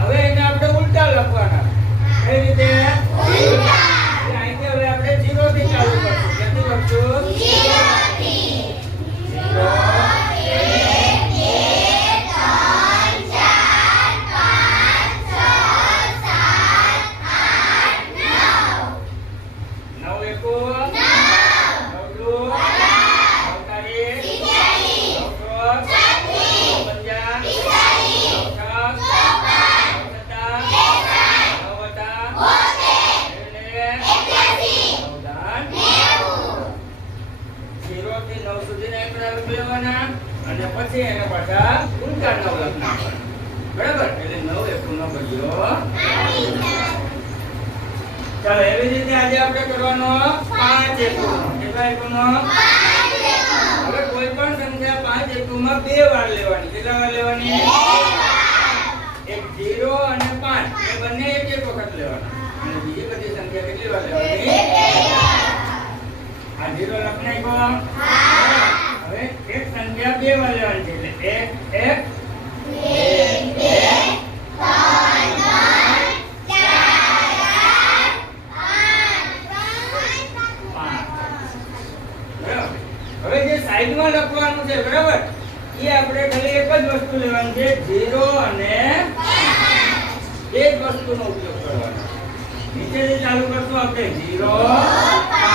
હવે એને આપણે ઉલટા લખવાના. કઈ રીતે? ઉલટા. અહીંથી હવે આપણે 0 થી ચાલુ કરશું. કેટલું લખશું? 0 થી. 0 અને પછી એને પાછા ઉલટા 9 લખવાના. બરાબર? એટલે 9 એકુ નો કર્યો. ચાલો એવી રીતે આજે આપણે કરવાનો 5 એકુ. કેટલા એકુનો? 5 એકુ. હવે કોઈ પણ સંખ્યા 5 એકુમાં 2 વાર લેવાની. કેટલા વાર લેવાની? 2 વાર. એક 0 અને 5 એ બંને એક એક વખત લેવાના. અને બીજી બધી સંખ્યા કેટલી વાર લેવાની? 2 વાર. આ 0 લખી નાખો. હવે એક સંખ્યા 2 વાર લેવાની છે. એટલે 1 1 2 3 હવે જે સાઈડમાં લખવાનું છે, બરાબર, એ આપણે ખાલી એક જ વસ્તુ લેવાની છે, 0 અને 5. એ જ વસ્તુનો ઉપયોગ કરવાનો. નીચેથી ચાલુ કરશું આપણે 0 5